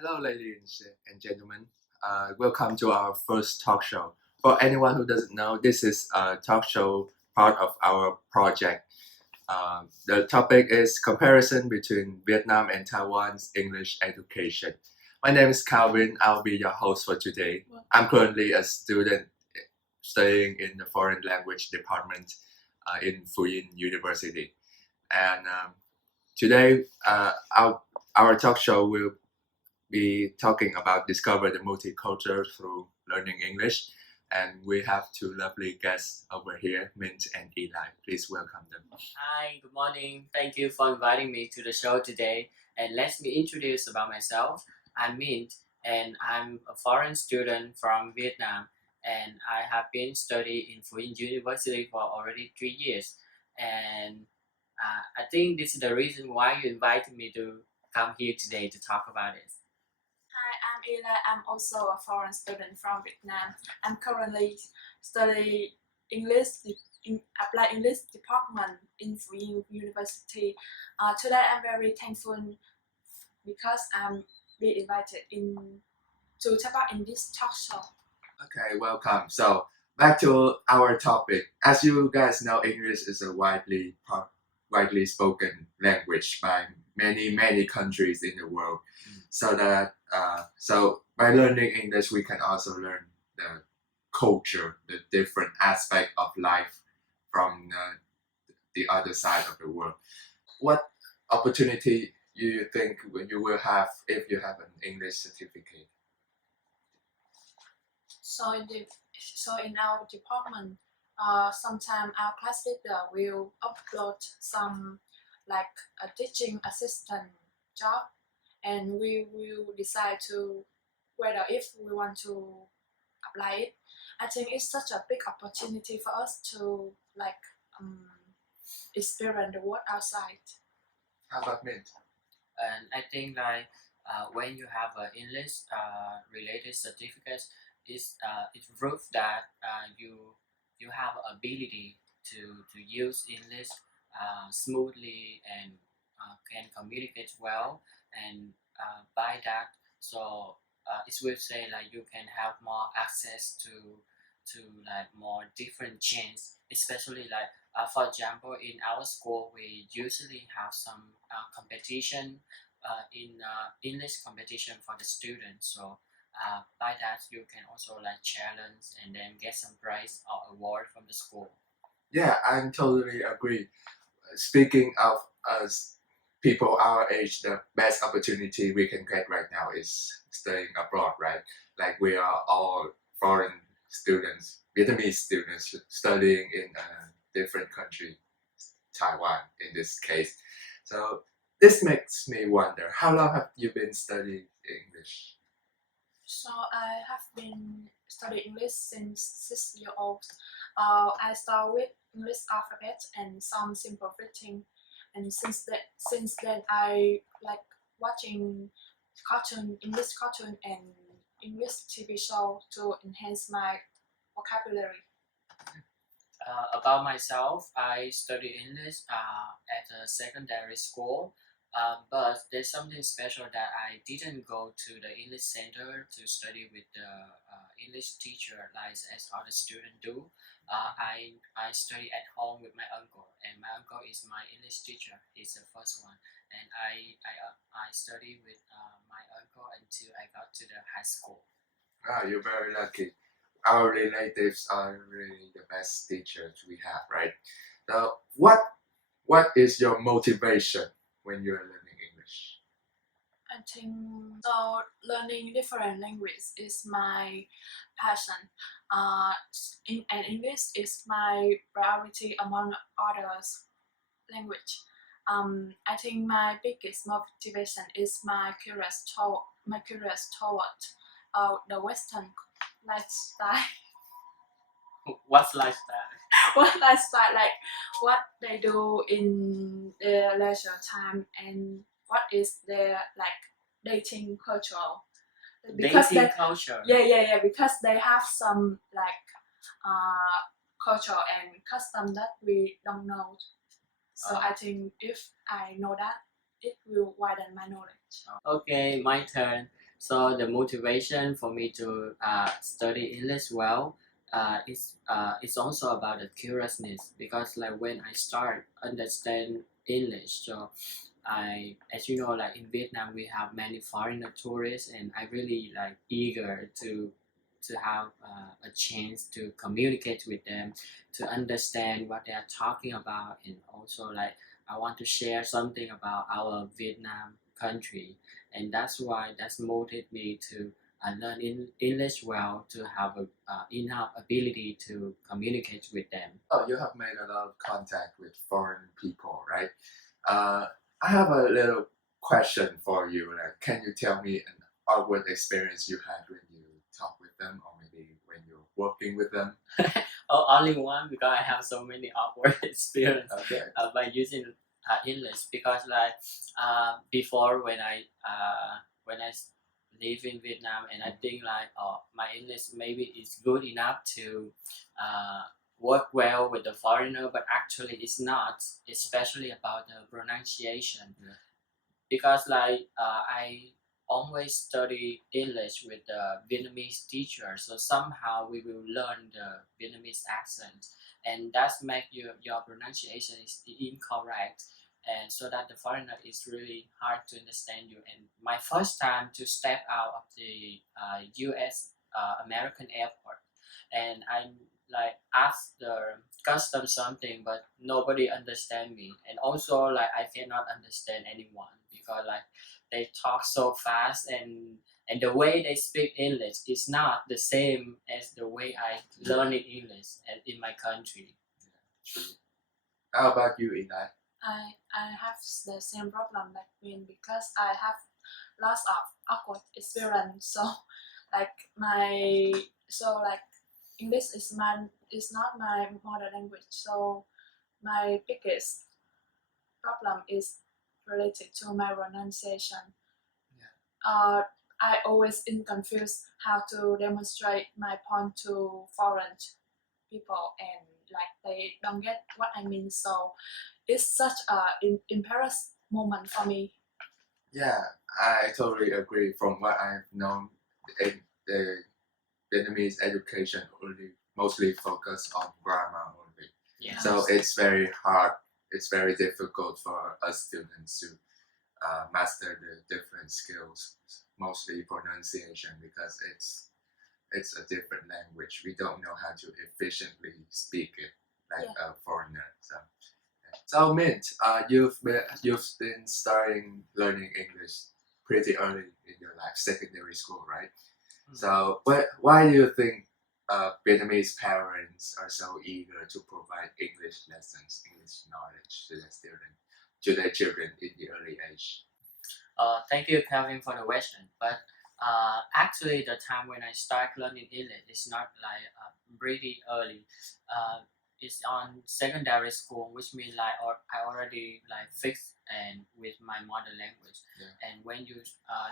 Hello, ladies and gentlemen. Welcome to our first talk show. For anyone who doesn't know, this is a talk show part of our project. The topic is comparison between Vietnam and Taiwan's English education. My name is Calvin. I'll be your host for today. I'm currently a student studying in the foreign language department in Fuyin University. And today, our talk show will be talking about discover the multicultural through learning English. And we have two lovely guests over here, Mint and Eli. Please welcome them. Hi, good morning. Thank you for inviting me to the show today. And let me introduce about myself. I'm Mint, and I'm a foreign student from Vietnam. And I have been studying in Phú Yên University for already 3 years. And I think this is the reason why you invited me to come here today to talk about it. Hi, I'm Ila. I'm also a foreign student from Vietnam. I'm currently studying Applied English department in Phú Yên University. Today, I'm very thankful because I'm being invited to talk about in this talk show. Okay, welcome. So back to our topic. As you guys know, English is a widely spoken language by many countries in the world. So by learning English, we can also learn the culture, the different aspect of life from the other side of the world. What opportunity you think you will have if you have an English certificate? So in our department, sometimes our class leader will upload some like a teaching assistant job, and we will decide to whether if we want to apply it. I think it's such a big opportunity for us to experience the world outside. How about Mint? And I think when you have an English related certificate, it proves that you have ability to use English smoothly and can communicate well, and by that, so it will say like you can have more access to like more different chance, especially like for example in our school we usually have some competition in English competition for the students. So by that you can also like challenge and then get some prize or award from the school. Yeah, I totally agree. Speaking of us, people our age, the best opportunity we can get right now is studying abroad, right? Like we are all foreign students, Vietnamese students studying in a different country, Taiwan in this case. So this makes me wonder, how long have you been studying English? So I have been studying English since 6 years old. I start with English alphabet and some simple reading, and since then I like watching English cartoon and English TV show to enhance my vocabulary. About myself, I study English at a secondary school, but there's something special that I didn't go to the English center to study with the English teacher like as other students do. I study at home with my uncle, and my uncle is my English teacher. He's the first one, and I study with my uncle until I got to the high school. Ah, you're very lucky. Our relatives are really the best teachers we have, right? Now, what is your motivation when you're learning English? I think so. Learning different language is my passion. And English is my priority among others language. I think my biggest motivation is my curious toward the Western lifestyle. What's lifestyle? What lifestyle, like what they do in their leisure time, and what is their like dating culture. Dating culture. Yeah, because they have some like culture and custom that we don't know. So I think if I know that, it will widen my knowledge. Okay, my turn. So the motivation for me to study English well it's also about the curiousness because like when I start understand English, so as you know, like in Vietnam, we have many foreigner tourists, and I really like eager to have a chance to communicate with them, to understand what they are talking about, and also like I want to share something about our Vietnam country, and that's why that's motivated me to learn English well to have a enough ability to communicate with them. Oh, you have made a lot of contact with foreign people, right? Uh, I have a little question for you. Like, can you tell me an awkward experience you had when you talk with them, or maybe when you're working with them? Oh, only one because I have so many awkward experience Okay. by using English because like before when I live in Vietnam and I think like oh my English maybe is good enough to uh, work well with the foreigner, but actually it's not, especially about the pronunciation. Yeah. Because like I always study English with the Vietnamese teacher, so somehow we will learn the Vietnamese accent, and that's make your pronunciation is incorrect, and so that the foreigner is really hard to understand you. And my first time to step out of the U.S. American airport, and I like ask the custom something, but nobody understand me, and also like I cannot understand anyone because like they talk so fast, and the way they speak English is not the same as the way I learn English in my country. True. How about you, Eli? I have the same problem like Win because I have lots of awkward experience. So like like English is not my mother language. So my biggest problem is related to my pronunciation. Yeah. I always in confused how to demonstrate my point to foreign people, and like they don't get what I mean. So it's such a embarrassing moment for me. Yeah, I totally agree. From what I've known, the Vietnamese education only mostly focus on grammar only. Yeah. So it's very hard. It's very difficult for us students to master the different skills, mostly pronunciation, because it's a different language. We don't know how to efficiently speak it like a foreigner. So Mint, you've been starting learning English pretty early in your life, secondary school, right? So why do you think Vietnamese parents are so eager to provide English lessons, English knowledge to their children in the early age? Thank you, Calvin, for the question. But actually, the time when I start learning English is not like pretty early. It's on secondary school, which means like I already like fixed and with my mother language. Yeah. And when you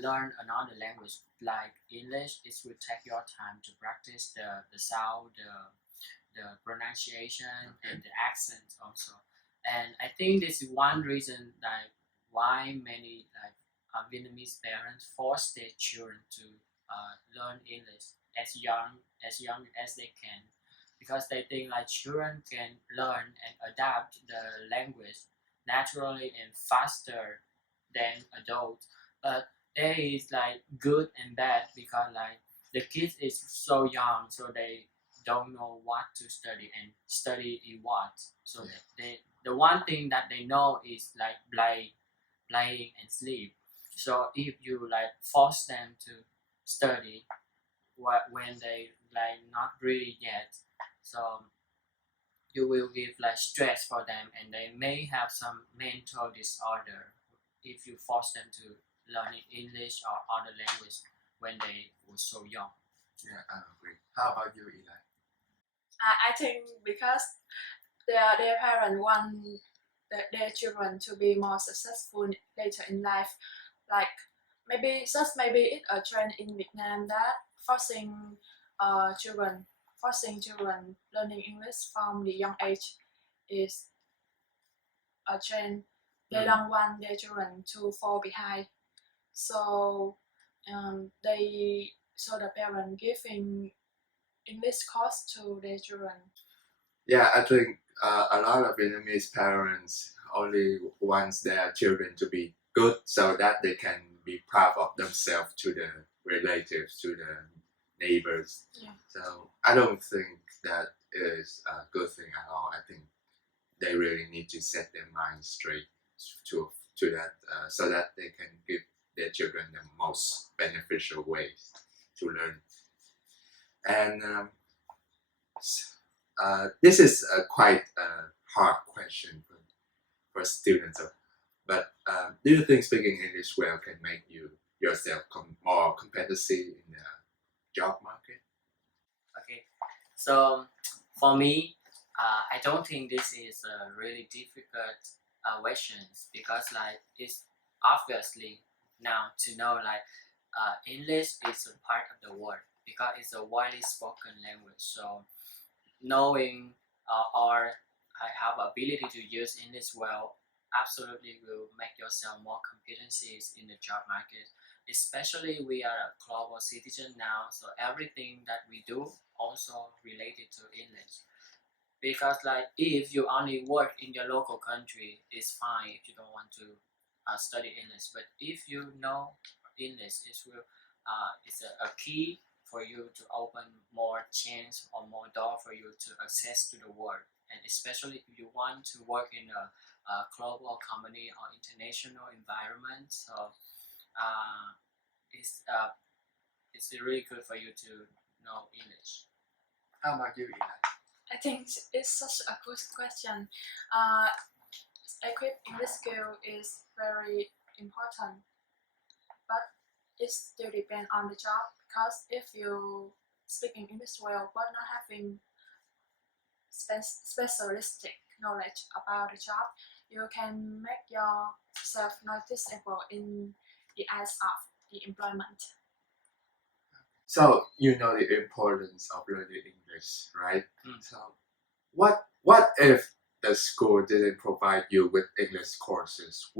learn another language like English, it will take your time to practice the sound, the pronunciation, and the accent also. And I think this is one reason like why many like Vietnamese parents force their children to learn English as young as they can, because they think like children can learn and adapt the language naturally and faster than adults. But there is like good and bad because like the kids is so young, so they don't know what to study and study in what. So they the one thing that they know is like playing and sleep. So if you like force them to study when they like not ready yet, so you will give like stress for them, and they may have some mental disorder if you force them to learn English or other language when they were so young. Yeah, I agree. How about you, Eli? I think because their parents want their children to be more successful later in life. Like maybe it's a trend in Vietnam that children forcing children learning English from the young age is a trend. They don't want their children to fall behind. So they so the parent giving English course to their children. Yeah, I think a lot of Vietnamese parents only wants their children to be good so that they can be proud of themselves to the relatives, to the neighbors. Yeah. So I don't think that is a good thing at all. I think they really need to set their mind straight to that so that they can give their children the most beneficial ways to learn. And this is a quite hard question for students. But do you think speaking English well can make you yourself more competitive in the job market? Okay, so for me, I don't think this is a really difficult questions because like it's obviously now to know like English is a part of the world because it's a widely spoken language. So knowing or I have ability to use English well absolutely will make yourself more competencies in the job market. Especially we are a global citizen now, so everything that we do also related to English. Because like if you only work in your local country, it's fine if you don't want to study English. But if you know English, it's a key for you to open more chance or more door for you to access to the world. And especially if you want to work in a global company or international environment, so uh, it's uh, it's really good for you to know English. How about you, Eli? I think it's such a good question. Equip English skill is very important, but it still depends on the job because if you speaking English well but not having specialistic knowledge about the job, you can make yourself noticeable in the eyes of the employment. So you know the importance of learning English, right? Mm. So what if the school didn't provide you with English courses?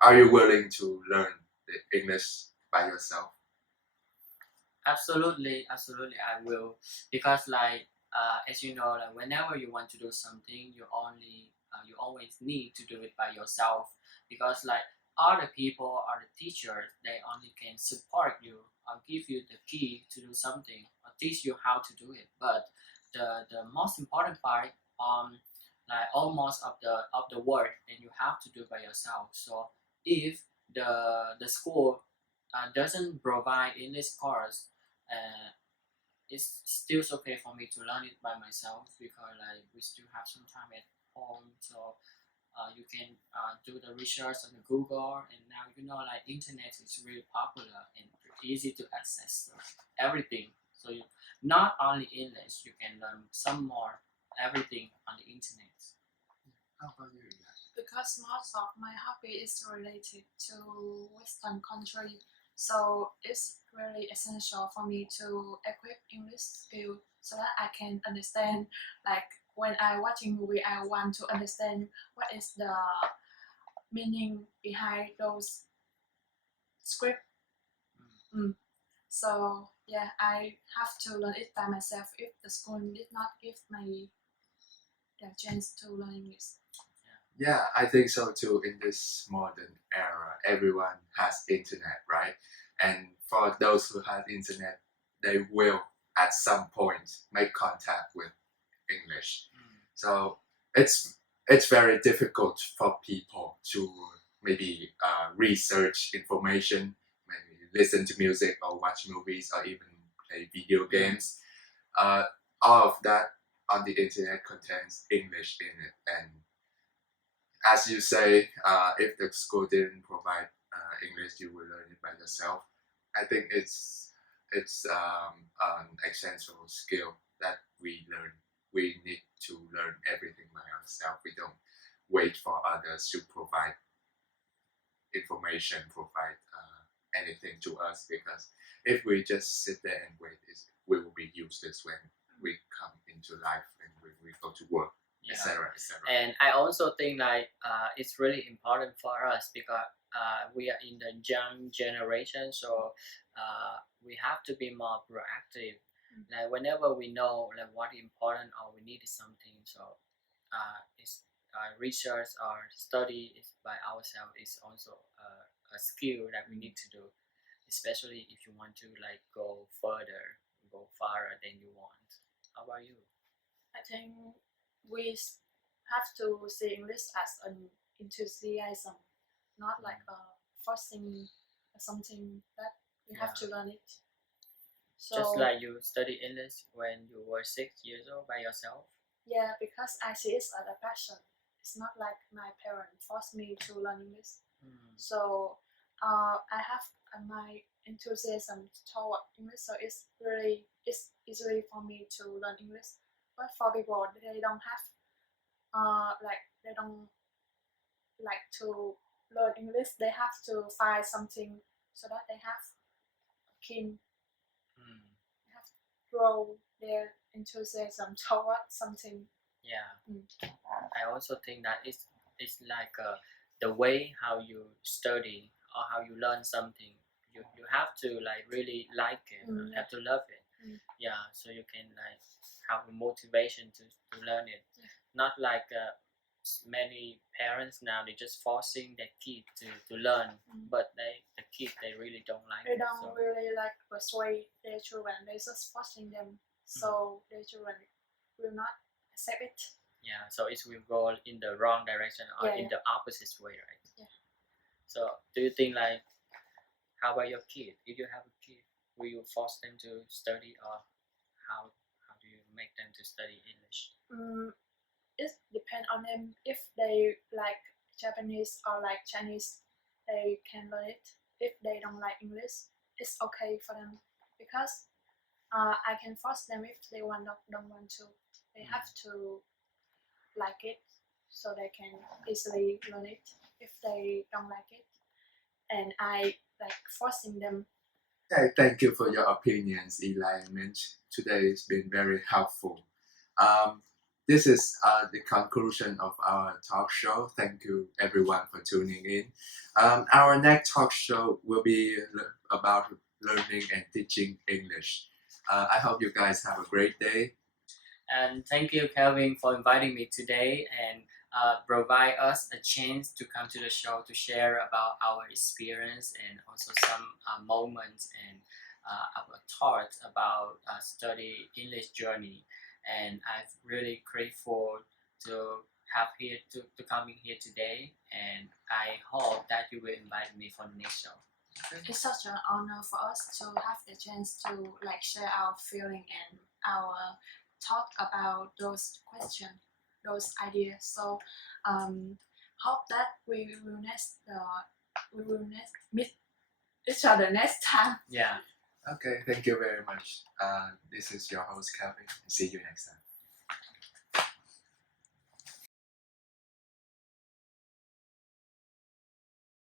Are you willing to learn the English by yourself? Absolutely, absolutely, I will. Because like as you know, like whenever you want to do something, you always need to do it by yourself. Because like other people or the teachers, they only can support you or give you the key to do something or teach you how to do it. But the most important part, like almost of the work, then you have to do by yourself. So if the school doesn't provide English course, uh, it's still okay for me to learn it by myself because like we still have some time at home. So you can do the research on the Google, and now you know like internet is really popular and easy to access everything. So you, not only English, you can learn some more everything on the internet. How about you, Eli? Because most of my hobby is related to Western country, so it's really essential for me to equip English skill so that I can understand. Like when I watching movie, I want to understand what is the meaning behind those script. So yeah, I have to learn it by myself if the school did not give me the chance to learn English. Yeah, I think so too. In this modern era, everyone has internet, right? And for those who have internet, they will at some point make contact with English. So it's very difficult for people to maybe research information, maybe listen to music or watch movies or even play video games. Uh, all of that on the internet contains English in it, and as you say, if the school didn't provide English, you will learn it by yourself. I think it's an essential skill that we learn. We need to learn everything by ourselves. We don't wait for others to provide information, provide anything to us, because if we just sit there and wait, we will be useless when we come into life and when we go to work. Yeah. etc. etc. And I also think like it's really important for us because we are in the young generation, so we have to be more proactive. Like whenever we know like what important or we need something, so it's research or study is by ourselves is also a skill that we need to do, especially if you want to like go further, go farther than you want. How about you? I think we have to see English as an enthusiasm, not like forcing something that we have to learn it. So Just like you study English when you were 6 years old by yourself. yeah, because I see it as a passion. It's not like my parents forced me to learn English. So I have my enthusiasm toward English, so it's easy for me to learn English. But for people, they don't have like they don't like to learn English. They have to find something so that they have keen grow their enthusiasm toward something. Yeah, I also think that it's like the way how you study or how you learn something. You have to like really like it, have to love it. Yeah, so you can like have a motivation to learn it. Not like many parents now, they just forcing their kid to learn, but the kid they really don't like They it. don't So really like persuade their children. They just forcing them, so their children will not accept it. yeah, so it will go in the wrong direction or Yeah, in the opposite way, right? Yeah. So do you think like, how about your kid? If you have a kid, will you force them to study, or how do you make them to study English? It depends on them. If they like Japanese or like Chinese, they can learn it. If they don't like English, it's okay for them because I can force them if they don't want to. They have to like it so they can easily learn it. If they don't like it, and I like forcing them. Thank you for your opinions, Eli and Mitch. Today has been very helpful. This is the conclusion of our talk show. Thank you everyone for tuning in. Our next talk show will be about learning and teaching English. I hope you guys have a great day. And thank you, Kelvin, for inviting me today and provide us a chance to come to the show to share about our experience and also some moments and our thoughts about study English journey. And I'm really grateful to have here to coming here today. And I hope that you will invite me for the next show. It's such an honor for us to have the chance to like share our feeling and our talk about those questions, those ideas. So hope that we will meet each other next time. Yeah. Okay, thank you very much. This is your host, Calvin. See you next time.